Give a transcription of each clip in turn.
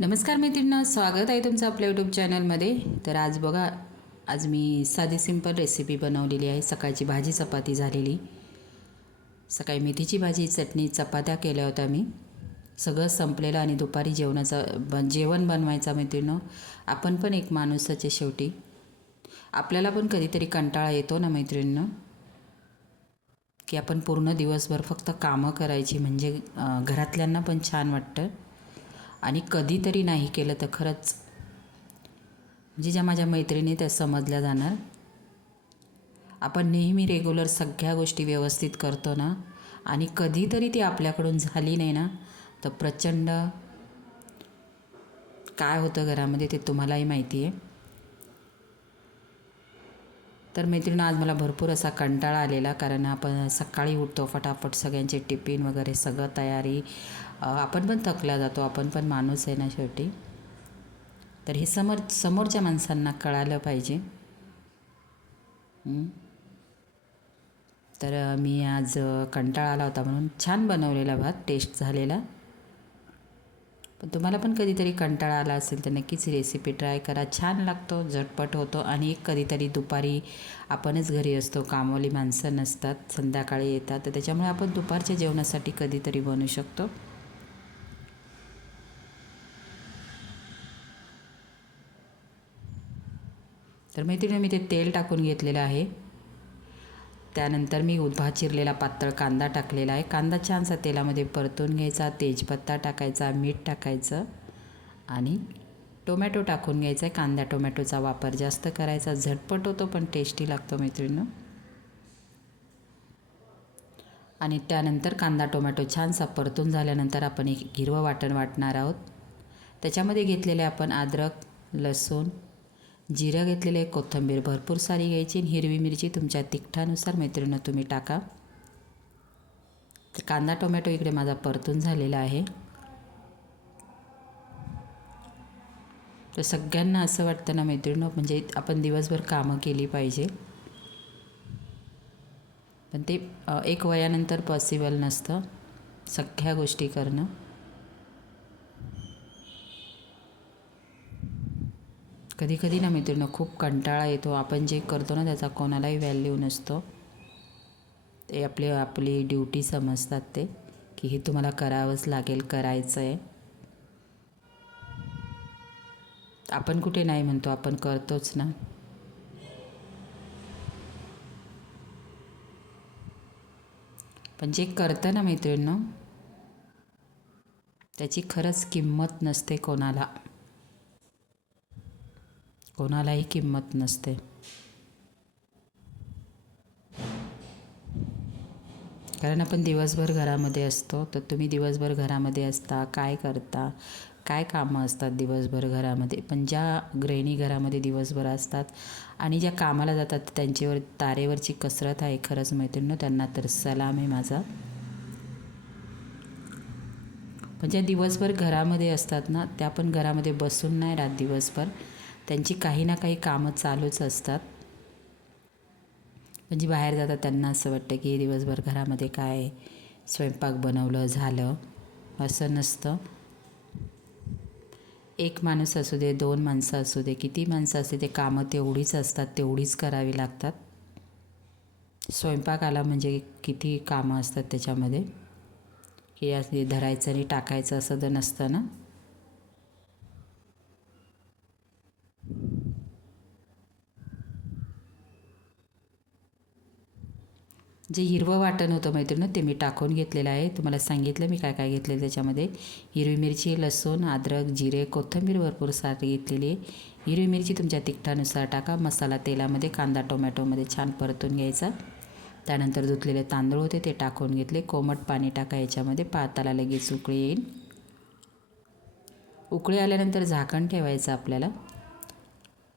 नमस्कार मैत्रिणींनो स्वागत आहे तुमचं आपल्या यूट्यूब चॅनलमध्ये तर आज बघा आज मी साधी सिंपल रेसिपी बनवलेली आहे. सकाळची भाजी चपाती झालेली. सकाळी मेथीची भाजी चटणी चपात्या केल्या होत्या मी. सगळं संपलेलं आणि दुपारी जेवणाचं ब जेवण बनवायचा मैत्रिणीनं. आपण पण एक माणूसाचे शेवटी. आपल्याला पण कधीतरी कंटाळा येतो ना मैत्रिणीनं? की आपण पूर्ण दिवसभर फक्त कामं करायची म्हणजे घरातल्यांना पण छान वाटतं. आणि कधीतरी नाही केलं तर खरंच म्हणजे ज्या माझ्या मैत्रिणी त्या समजल्या जाणार. आपण नेहमी रेग्युलर सगळ्या गोष्टी व्यवस्थित करतो ना आणि कधीतरी ती आपल्याकडून झाली नाही ना तर प्रचंड काय होतं घरामध्ये ते तुम्हालाही माहिती आहे तर मैत्रिणी आज मला भरपूर असा कंटाळा आलेला कारण आपण सकाळी उठतो फटाफट सगळ्यांचे टिफिन वगैरे सगळं तयारी आपण पण थकला जातो आपण पण माणूस आहे ना शेवटी. तर हे समोर समोरच्या माणसांना कळालं पाहिजे. तर मी आज कंटाळा आला होता म्हणून छान बनवलेला भात टेस्ट झालेला. पण तुम्हाला पण कधीतरी कंटाळा आला असेल तर नक्कीच रेसिपी ट्राय करा. छान लागतो झटपट होतो आणि एक कधीतरी दुपारी आपणच घरी असतो. कामवाली माणसं नसतात संध्याकाळी येतात. तर त्याच्यामुळे आपण दुपारच्या जेवणासाठी कधीतरी बनवू शकतो. तर मैत्रिणी मी ते तेल टाकून घेतलेलं आहे. त्यानंतर मी उभा चिरलेला पातळ कांदा टाकलेला आहे. कांदा छानसा तेलामध्ये परतून घ्यायचा तेजपत्ता टाकायचा मीठ टाकायचं आणि टोमॅटो टाकून घ्यायचा आहे. कांदा टोमॅटोचा वापर जास्त करायचा. झटपट होतो पण टेस्टी लागतो मैत्रिणीनं. आणि त्यानंतर कांदा टोमॅटो छानसा परतून झाल्यानंतर आपण एक हिरवं वाटण वाटणार आहोत. त्याच्यामध्ये घेतलेले आपण अद्रक लसूण जिरं घेतलेलं आहे कोथिंबीर भरपूर सारी घ्यायची आणि हिरवी मिरची तुमच्या तिखटानुसार मैत्रिणीनं तुम्ही टाका. तर कांदा टोमॅटो इकडे माझा परतून झालेला आहे. तर सगळ्यांना असं वाटतं ना मैत्रिणीनं म्हणजे आपण दिवसभर कामं केली पाहिजे. पण ते एक वयानंतर पॉसिबल नसतं सगळ्या गोष्टी करणं. कधी कधी ना मित्रांनो खूप कंटाळा येतो. आपण जे करतो ना त्याचा कोणालाही व्हॅल्यू नसतो. ते आपले आपली ड्युटी समजतात ते की हे तुम्हाला करावंच लागेल करायचं आहे आपण कुठे नाही म्हणतो आपण करतोच ना. पण जे करतं ना मैत्रिणींनो त्याची खरंच किंमत नसते कोणाला. कोणालाही किंमत नसते. कारण आपण दिवसभर घरामध्ये असतो तर तुम्ही दिवसभर घरामध्ये असता काय करता काय कामं असतात दिवसभर घरामध्ये? पण ज्या गृहिणी घरामध्ये दिवसभर असतात आणि ज्या कामाला जातात त्यांच्यावर तारेवरची कसरत आहे खरंच मैत्रिणी त्यांना तर सलाम आहे माझा. पण ज्या दिवसभर घरामध्ये असतात ना त्या पण घरामध्ये बसून नाही राहत दिवसभर. त्यांची काही ना काही कामं चालूच असतात. म्हणजे बाहेर जातात त्यांना असं वाटतं की दिवसभर घरामध्ये काय स्वयंपाक बनवलं झालं असं नसतं. एक माणूस असू दे दोन माणसं असू दे किती माणसं असते ते कामं तेवढीच असतात तेवढीच करावी लागतात. स्वयंपाक आला म्हणजे किती कामं असतात त्याच्यामध्ये? की असं धरायचं आणि टाकायचं असं तर नसतं ना? जे हिरवं वाटण होतं मैत्रिणी ते मी टाकून घेतलेलं आहे. तुम्हाला सांगितलं मी काय काय घेतलेलं त्याच्यामध्ये. हिरवी मिरची लसूण अद्रक जिरे कोथिंबीर भरपूर सारी घेतलेली आहे. हिरवी मिरची तुमच्या तिखटानुसार टाका. मसाला तेलामध्ये कांदा टोमॅटोमध्ये छान परतून घ्यायचा. त्यानंतर धुतलेले तांदूळ होते ते टाकून घेतले. कोमट पाणी टाका याच्यामध्ये. पाताला लगेच उकळी येईल. उकळी आल्यानंतर झाकण ठेवायचं आपल्याला.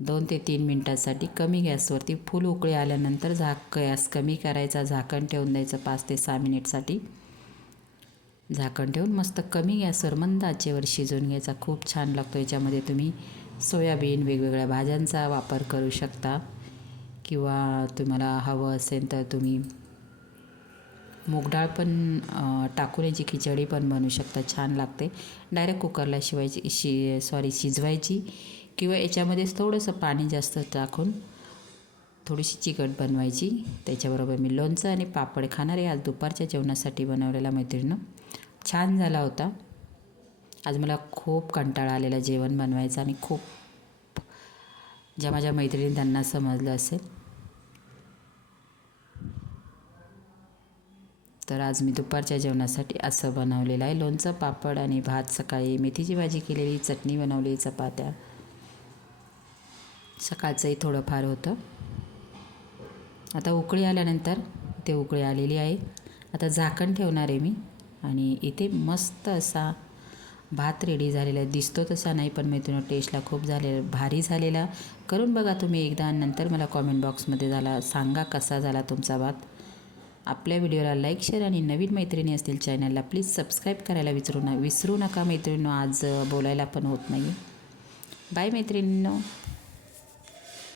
दोन ते तीन मिनटासाठी कमी गॅसवरती फुल उकळी आल्यानंतर झाक गॅस कमी करायचा झाकण ठेवून द्यायचं पाच ते सहा मिनिटसाठी. झाकण ठेवून मस्त कमी गॅसवर मंद आचेवर शिजवून घ्यायचा. खूप छान लागतो. याच्यामध्ये तुम्ही सोयाबीन वेगवेगळ्या भाज्यांचा वापर करू शकता. किंवा तुम्हाला हवं असेल तर तुम्ही मूगडाळ पण टाकून याची खिचडी पण बनवू शकता. छान लागते. डायरेक्ट कुकरला शिवायची शि सॉरी शिजवायची. किंवा याच्यामध्येच थोडंसं पाणी जास्त टाकून थोडीशी चिकट बनवायची. त्याच्याबरोबर मी लोणचं आणि पापड खाणार आहे. आज दुपारच्या जेवणासाठी बनवलेला मैत्रिणं. छान झाला होता. आज मला खूप कंटाळा आलेला जेवण बनवायचं आणि खूप ज्या माझ्या मैत्रिणी त्यांना समजलं असेल. तर आज मी दुपारच्या जेवणासाठी असं बनवलेलं आहे. लोणचं पापड आणि भात सकाळी मेथीची भाजी केलेली चटणी बनवली चपात्या. सकाळचंही थोडंफार होतं. आता उकळी आल्यानंतर ते उकळी आलेली आहे. आता झाकण ठेवणार आहे मी आणि इथे मस्त असा भात रेडी झालेला आहे. दिसतो तसा नाही पण मैत्रिणी टेस्टला खूप झालेला भारी झालेला. करून बघा तुम्ही एकदा नंतर मला कॉमेंट बॉक्समध्ये झाला सांगा कसा झाला तुमचा भात. आपल्या व्हिडिओला लाईक शेअर आणि नवीन मैत्रिणी असतील चॅनलला प्लीज सबस्क्राईब करायला विसरू ना विसरू नका मैत्रिणींनो आज बोलायला पण होत नाही बाय मैत्रिणींनो.